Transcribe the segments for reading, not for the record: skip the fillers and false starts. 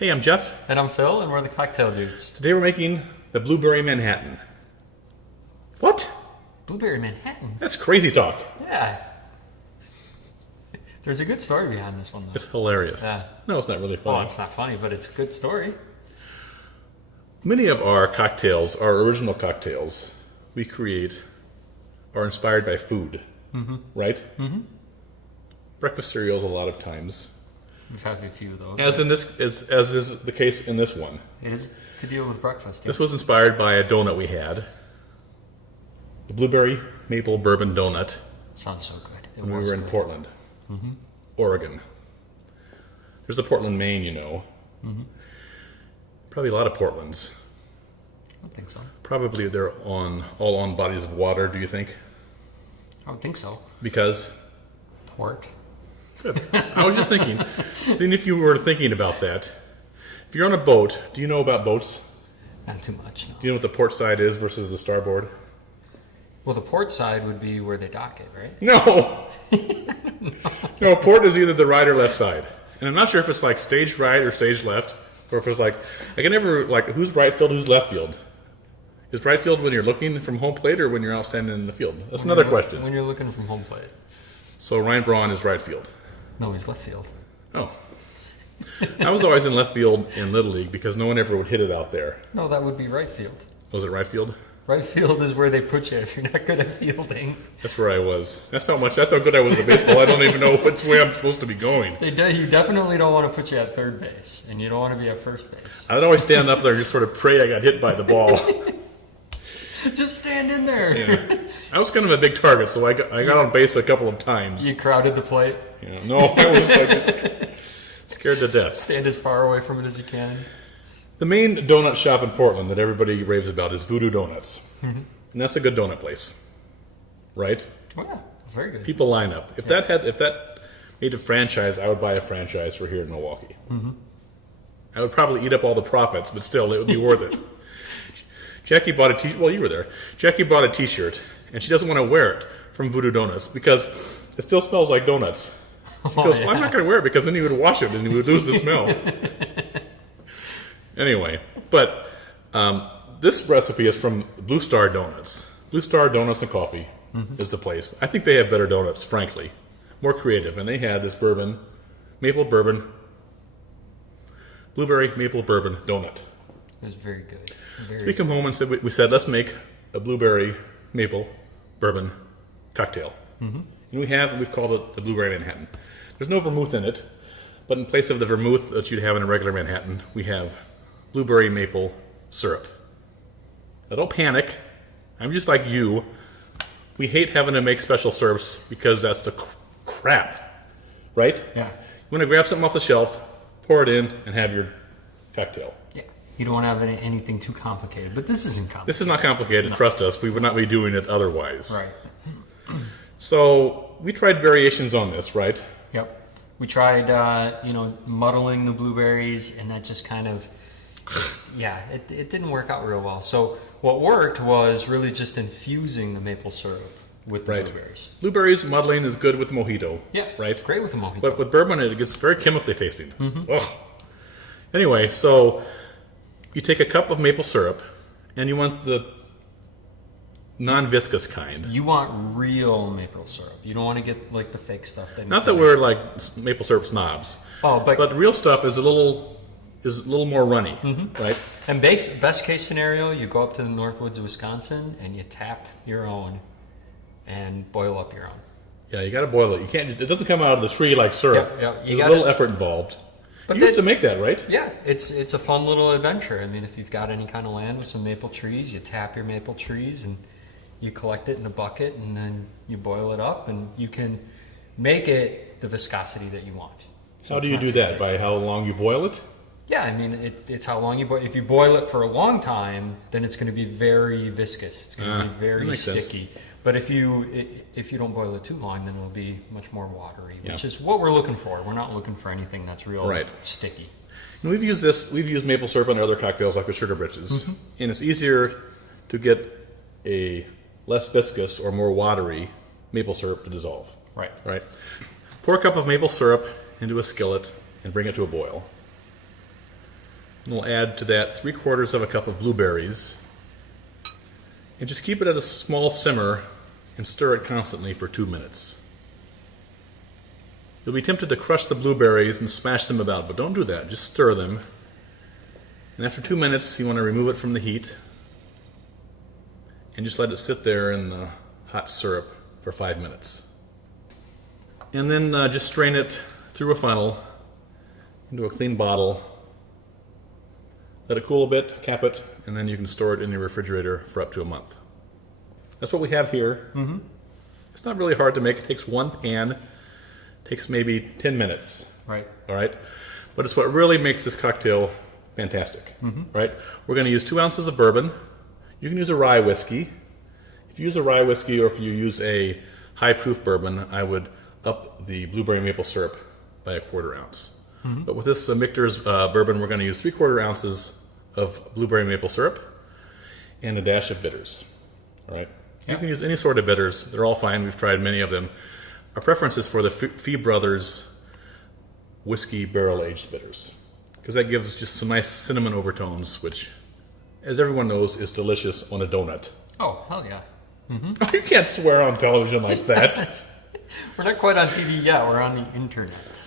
Hey, I'm Jeff. And I'm Phil, and we're the Cocktail Dudes. Today we're making the Blueberry Manhattan. What? Blueberry Manhattan? That's crazy talk. Yeah. There's a good story behind this one, though. It's hilarious. Yeah. No, it's not really funny. Well, it's not funny, but it's a good story. Many of our cocktails, our original cocktails we create, are inspired by food, right? Mm-hmm. Breakfast cereals a lot of times. We've had a few, though. As is the case in this one. It is to deal with breakfast. This was inspired by a donut we had. The Blueberry Maple Bourbon Donut. Sounds so good. When we were in Portland, Oregon. There's a Portland, Maine, you know. Mm-hmm. Probably a lot of Portlands. I don't think so. Probably they're all on bodies of water, do you think? I don't think so. Because? Port. Good. I was just thinking, then if you were thinking about that, if you're on a boat, do you know about boats? Not too much, no. Do you know what the port side is versus the starboard? Well, the port side would be where they dock it, right? No! No, port is either the right or left side. And I'm not sure if it's like stage right or stage left, or if it's like, I can never, like, who's right field, who's left field? Is right field when you're looking from home plate or when you're out standing in the field? That's another question. When you're looking from home plate. So Ryan Braun is right field. No, he's left field. Oh. I was always in left field in Little League because no one ever would hit it out there. No, that would be right field. Was it right field? Right field is where they put you if you're not good at fielding. That's where I was. That's how good I was at baseball. I don't even know which way I'm supposed to be going. You definitely don't want to put you at third base, and you don't want to be at first base. I'd always stand up there and just sort of pray I got hit by the ball. Just stand in there. Yeah. I was kind of a big target, so I got on base a couple of times. You crowded the plate? Yeah. No, I was like scared to death. Stand as far away from it as you can. The main donut shop in Portland that everybody raves about is Voodoo Donuts. Mm-hmm. And that's a good donut place. Right? Oh, yeah. Very good. People line up. If that made a franchise, I would buy a franchise for here in Milwaukee. Mm-hmm. I would probably eat up all the profits, but still, it would be worth it. Jackie bought a T-shirt. Well, you were there. Jackie bought a T-shirt, and she doesn't want to wear it from Voodoo Donuts because it still smells like donuts. She goes, well, I'm not going to wear it because then he would wash it and he would lose the smell. Anyway, but this recipe is from Blue Star Donuts. Blue Star Donuts and Coffee is the place. I think they have better donuts, frankly. More creative. And they had this bourbon, blueberry maple bourbon donut. It was very good. So we come home and we said, let's make a blueberry maple bourbon cocktail. Mm-hmm. And we've called it the Blueberry Manhattan. There's no vermouth in it, but in place of the vermouth that you'd have in a regular Manhattan, we have blueberry maple syrup. Now don't panic. I'm just like you. We hate having to make special syrups because that's the crap, right? Yeah. You want to grab something off the shelf, pour it in, and have your cocktail. Yeah. You don't want to have anything too complicated, but this isn't complicated. This is not complicated. No. Trust us. We would not be doing it otherwise. Right. So we tried variations on this, right? Yep. We tried, muddling the blueberries, and that just kind of, it didn't work out real well. So what worked was really just infusing the maple syrup with the blueberries. Blueberries muddling is good with mojito. Yeah. Right? Great with a mojito. But with bourbon, it gets very chemically tasting. Mm-hmm. Ugh. Anyway, so you take a cup of maple syrup, and you want the non-viscous kind. You want real maple syrup. You don't want to get like the fake stuff. Not that we're like maple syrup snobs. Oh, but real stuff is a little more runny, right? And best case scenario, you go up to the Northwoods of Wisconsin and you tap your own and boil up your own. Yeah, you got to boil it. You can't. It doesn't come out of the tree like syrup. Yep. There's a little effort involved. But you used to make that, right? Yeah, it's a fun little adventure. I mean, if you've got any kind of land with some maple trees, you tap your maple trees and you collect it in a bucket, and then you boil it up, and you can make it the viscosity that you want. So how do you do that? By how long you boil it? Yeah, I mean, it's how long you boil. If you boil it for a long time, then it's going to be very viscous. It's going to be very sticky. Sense. But if you don't boil it too long, then it'll be much more watery, which is what we're looking for. We're not looking for anything that's real sticky. And we've used maple syrup on other cocktails like the Sugar Britches, and it's easier to get a less viscous or more watery maple syrup to dissolve. Right. Pour a cup of maple syrup into a skillet and bring it to a boil. And we'll add to that 3/4 cup of blueberries. And just keep it at a small simmer and stir it constantly for 2 minutes. You'll be tempted to crush the blueberries and smash them about, but don't do that. Just stir them. And after 2 minutes, you want to remove it from the heat and just let it sit there in the hot syrup for 5 minutes. And then just strain it through a funnel into a clean bottle. Let it cool a bit, cap it, and then you can store it in your refrigerator for up to a month. That's what we have here. Mm-hmm. It's not really hard to make. It takes one pan. It takes maybe 10 minutes. Right. All right? But it's what really makes this cocktail fantastic. Mm-hmm. Right? We're going to use 2 ounces of bourbon. You can use a rye whiskey. If you use a rye whiskey or if you use a high-proof bourbon, I would up the blueberry maple syrup by 1/4 ounce. Mm-hmm. But with this Michter's bourbon, we're going to use 3/4 ounces of blueberry maple syrup and a dash of bitters. All right? You can use any sort of bitters. They're all fine. We've tried many of them. Our preference is for the Fee Brothers whiskey barrel-aged bitters because that gives just some nice cinnamon overtones, which, as everyone knows, is delicious on a donut. Oh, hell yeah. Mm-hmm. You can't swear on television like that. We're not quite on TV yet. We're on the internet.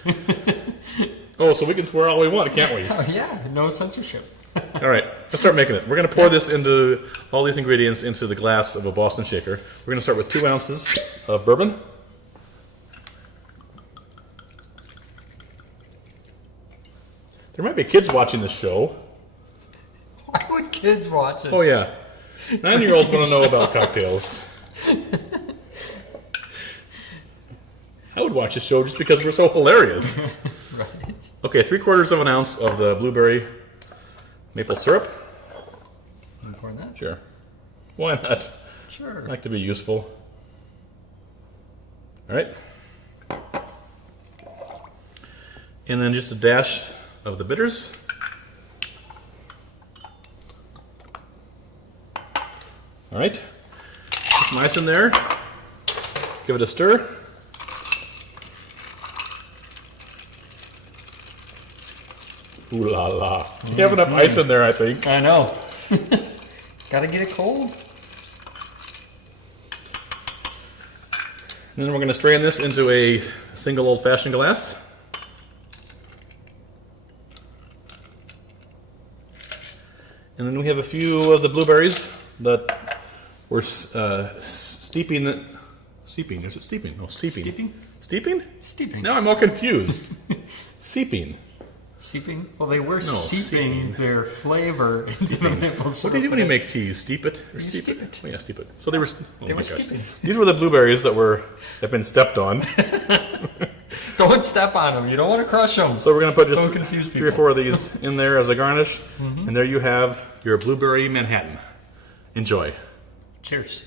Oh, so we can swear all we want, can't we? Oh, yeah. No censorship. All right, let's start making it. We're going to pour this into all these ingredients into the glass of a Boston shaker. We're going to start with 2 ounces of bourbon. There might be kids watching this show. Why would kids watch it? Oh, yeah. 9-year-olds want to know about cocktails. I would watch this show just because we're so hilarious. Right. Okay, 3/4 ounce of the blueberry maple syrup. You pour that? Sure. Why not? Sure. I like to be useful. All right. And then just a dash of the bitters. All right. Put some ice in there. Give it a stir. Ooh la la. You have enough ice in there, I think. I know. Gotta get it cold. And then we're going to strain this into a single old-fashioned glass. And then we have a few of the blueberries that we're steeping. Steeping? Is it steeping? No, steeping. Steeping? Steeping? Steeping. Now I'm all confused. Seeping. Seeping? Well, they were seeping. seeping their flavor into the maple syrup. What do you do when you make tea? Steep it? Or steep it. Oh, yeah, steep it. So they were. They were steeping. These were the blueberries that have been stepped on. Don't step on them. You don't want to crush them. So we're going to put just Don't confuse 3 or 4 of these in there as a garnish. Mm-hmm. And there you have your blueberry Manhattan. Enjoy. Cheers.